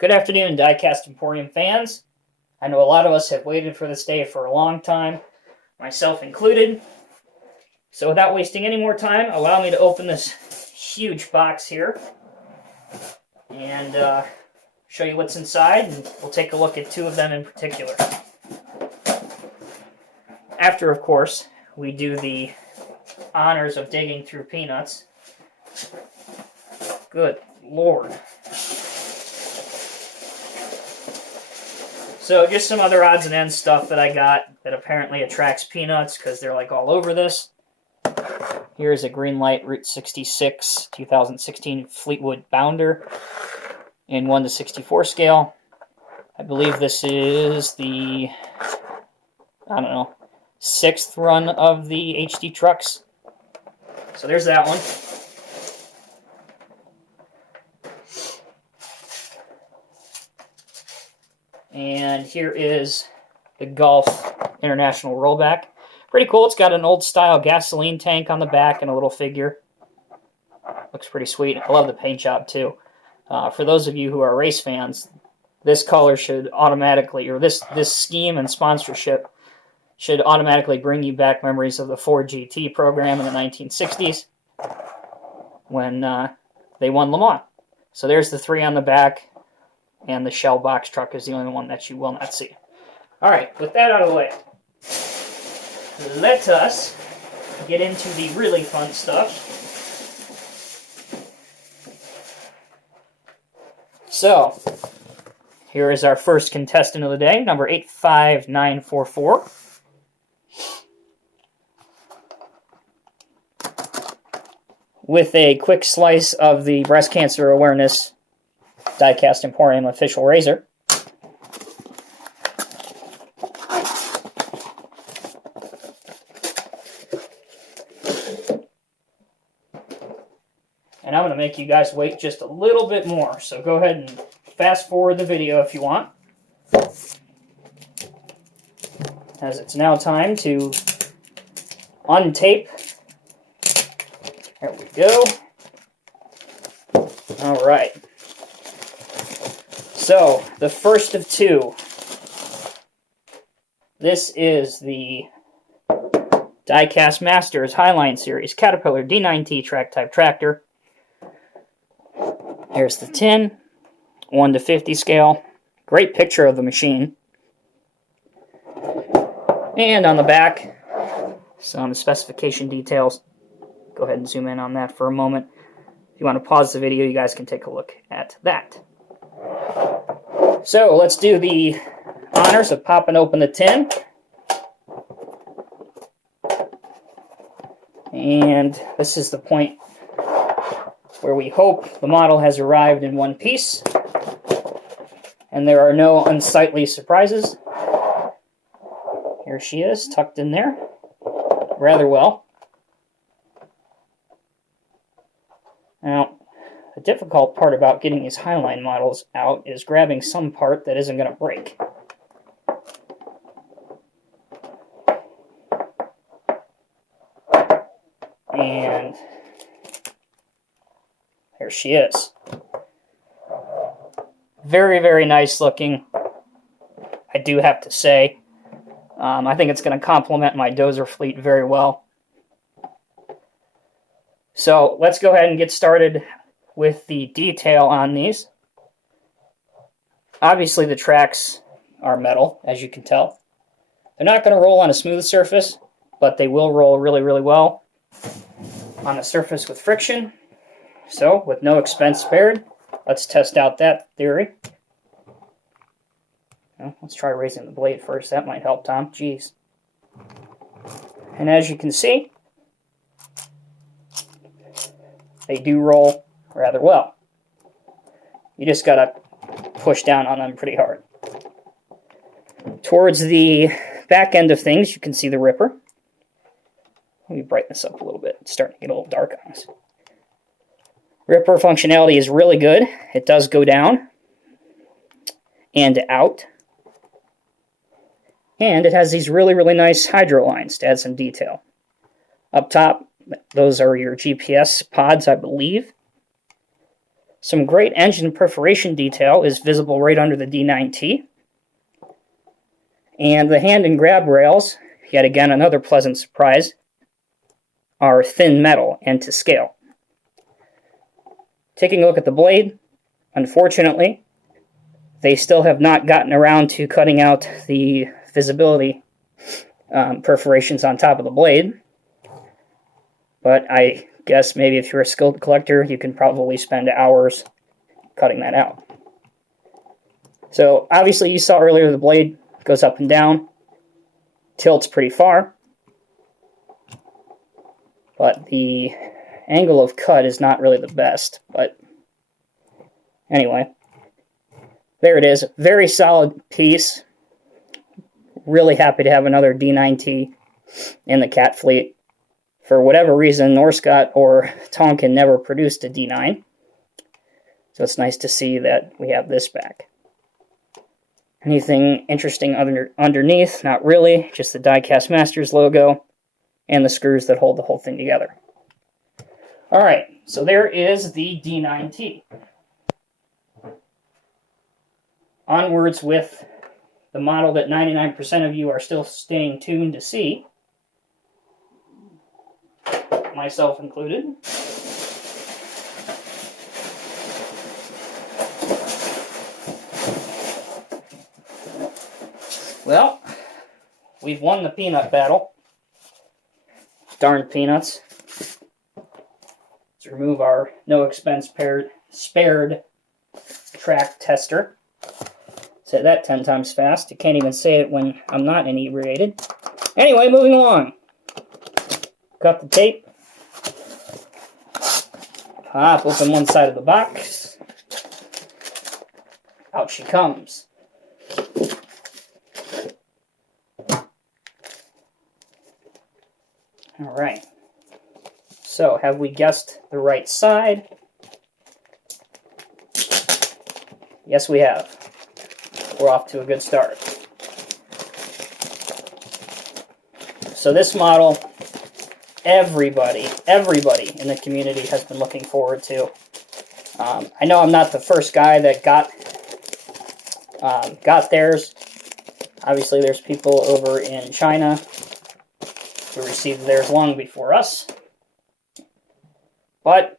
Good afternoon, Diecast Emporium fans. I know a lot of us have waited for this day for a long time, myself included. So without wasting any more time, allow me to open this huge box here and show you what's inside, and we'll take a look at two of them in particular. After, of course, we do the honors of digging through peanuts. Good Lord. So just some other odds and ends stuff that I got that apparently attracts peanuts because they're like all over this. Here's a Greenlight Route 66 2016 Fleetwood Bounder in 1:64 scale. I believe this is the, 6th run of the HD trucks. So there's that one. And here is the Gulf International Rollback. Pretty cool. It's got an old style gasoline tank on the back and a little figure. Looks pretty sweet. I love the paint job too. For those of you who are race fans, this color should automatically, or this scheme and sponsorship should automatically bring you back memories of the Ford GT program in the 1960s when they won Le Mans. So there's the three on the back. And the shell box truck is the only one that you will not see. All right, with that out of the way, let us get into the really fun stuff. So, here is our first contestant of the day, number 85944. With a quick slice of the breast cancer awareness Diecast Emporium official razor. And I'm going to make you guys wait just a little bit more, so go ahead and fast forward the video if you want. As it's now time to untape. There we go. All right. So, the first of two. This is the Diecast Masters Highline Series Caterpillar D9T track type tractor. Here's the tin, 1:50 scale. Great picture of the machine. And on the back, some specification details. Go ahead and zoom in on that for a moment. If you want to pause the video, you guys can take a look at that. So let's do the honors of popping open the tin. And this is the point where we hope the model has arrived in one piece and there are no unsightly surprises. Here she is, tucked in there rather well. Now, the difficult part about getting these Highline models out is grabbing some part that isn't going to break. And there she is. Very, very nice looking, I do have to say. I think it's going to complement my Dozer fleet very well. So let's go ahead and get started with the detail on these. Obviously the tracks are metal, as you can tell. They're not going to roll on a smooth surface, but they will roll really, really well on a surface with friction. So, with no expense spared, let's test out that theory. Well, let's try raising the blade first. That might help, Tom. Jeez. And as you can see, they do roll rather well. You just gotta push down on them pretty hard. Towards the back end of things, you can see the ripper. Let me brighten this up a little bit. It's starting to get a little dark on us. Ripper functionality is really good. It does go down and out. And it has these really, really nice hydro lines to add some detail. Up top, those are your GPS pods, I believe. Some great engine perforation detail is visible right under the D9T. And the hand and grab rails, yet again another pleasant surprise, are thin metal and to scale. Taking a look at the blade, unfortunately, they still have not gotten around to cutting out the visibility perforations on top of the blade. But I guess maybe if you're a skilled collector, you can probably spend hours cutting that out. So obviously you saw earlier the blade goes up and down, tilts pretty far, but the angle of cut is not really the best. But anyway, there it is. Very solid piece. Really happy to have another D9T in the cat fleet. For whatever reason, Norscot or Tonkin never produced a D9. So it's nice to see that we have this back. Anything interesting underneath? Not really. Just the Diecast Masters logo and the screws that hold the whole thing together. Alright, so there is the D9T. Onwards with the model that 99% of you are still staying tuned to see. Myself included. Well, we've won the peanut battle. Darn peanuts. Let's remove our no expense spared track tester. Say that 10 times fast. You can't even say it when I'm not inebriated. Anyway, moving along. Cut the tape. Pop open one side of the box. Out she comes. Alright. So, have we guessed the right side? Yes, we have. We're off to a good start. So this model, everybody in the community has been looking forward to. I know I'm not the first guy that got theirs. Obviously, there's people over in China who received theirs long before us. But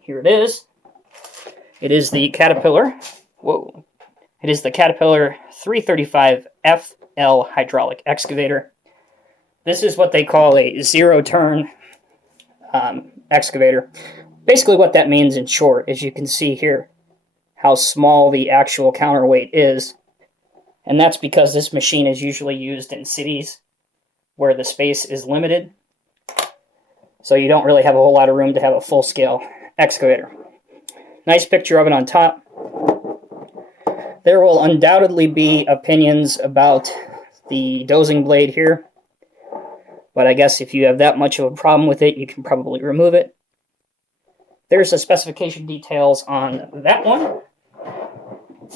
here it is. It is the Caterpillar. Whoa. It is the Caterpillar 335F L hydraulic excavator. This is what they call a zero-turn excavator. Basically what that means in short is you can see here how small the actual counterweight is. And that's because this machine is usually used in cities where the space is limited. So you don't really have a whole lot of room to have a full-scale excavator. Nice picture of it on top. There will undoubtedly be opinions about the dozing blade here. But I guess if you have that much of a problem with it, you can probably remove it. There's the specification details on that one.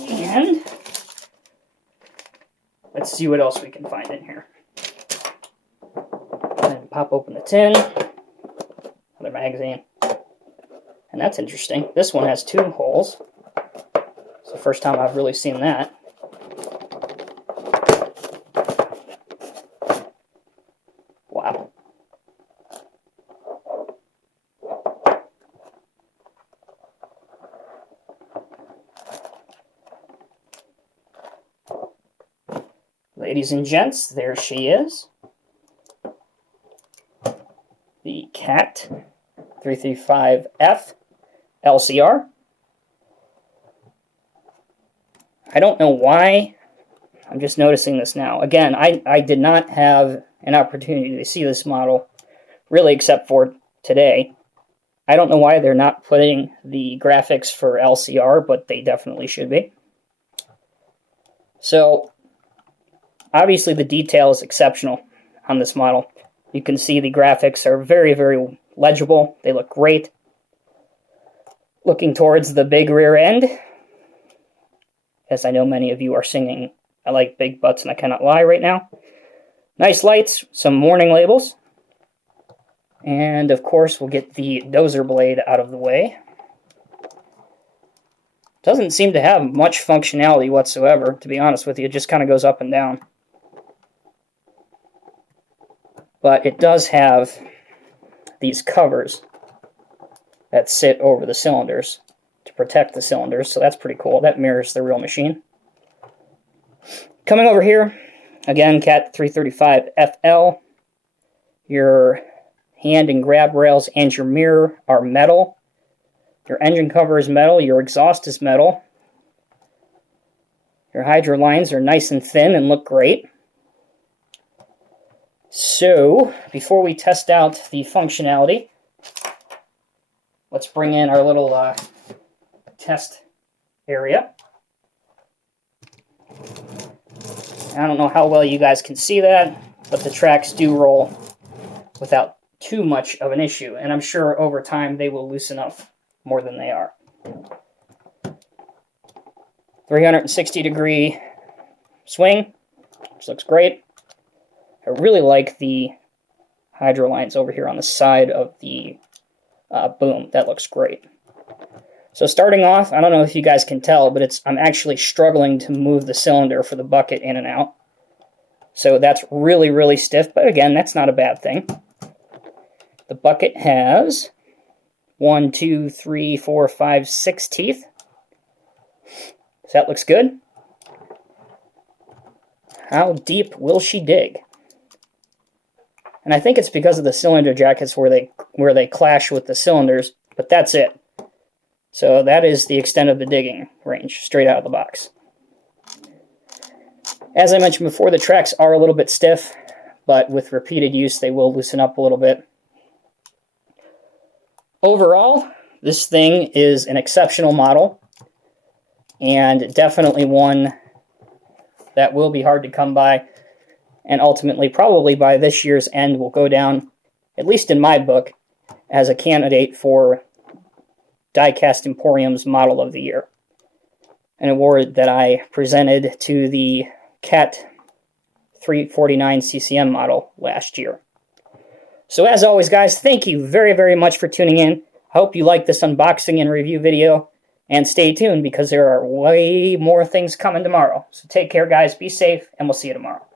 And let's see what else we can find in here. And pop open the tin. Another magazine. And that's interesting. This one has 2 holes. It's the first time I've really seen that. Wow. Ladies and gents, there she is. The Cat 335F LCR. I don't know why. I'm just noticing this now. Again, I did not have an opportunity to see this model, really, except for today. I don't know why they're not putting the graphics for LCR, but they definitely should be. So, obviously the detail is exceptional on this model. You can see the graphics are very, very legible. They look great. Looking towards the big rear end, as I know many of you are singing, I like big butts and I cannot lie right now. Nice lights, some warning labels. And of course we'll get the Dozer Blade out of the way. Doesn't seem to have much functionality whatsoever, to be honest with you. It just kind of goes up and down. But it does have these covers that sit over the cylinders to protect the cylinders, so that's pretty cool. That mirrors the real machine. Coming over here, again, Cat 335F L. Your hand and grab rails and your mirror are metal. Your engine cover is metal. Your exhaust is metal. Your hydro lines are nice and thin and look great. So, before we test out the functionality, let's bring in our little test area. I don't know how well you guys can see that, but the tracks do roll without too much of an issue, and I'm sure over time they will loosen up more than they are. 360-degree swing, which looks great. I really like the hydro lines over here on the side of the boom. That looks great. So starting off, I don't know if you guys can tell, but I'm actually struggling to move the cylinder for the bucket in and out. So that's really, really stiff, but again, that's not a bad thing. The bucket has 1, 2, 3, 4, 5, 6 teeth. So that looks good. How deep will she dig? And I think it's because of the cylinder jackets where they clash with the cylinders, but that's it. So that is the extent of the digging range, straight out of the box. As I mentioned before, the tracks are a little bit stiff, but with repeated use they will loosen up a little bit. Overall, this thing is an exceptional model, and definitely one that will be hard to come by, and ultimately, probably by this year's end, will go down, at least in my book, as a candidate for Diecast Emporium's Model of the Year, an award that I presented to the Cat 349 CCM model last year. So as always, guys, thank you very, very much for tuning in. I hope you liked this unboxing and review video, and stay tuned because there are way more things coming tomorrow. So take care, guys, be safe, and we'll see you tomorrow.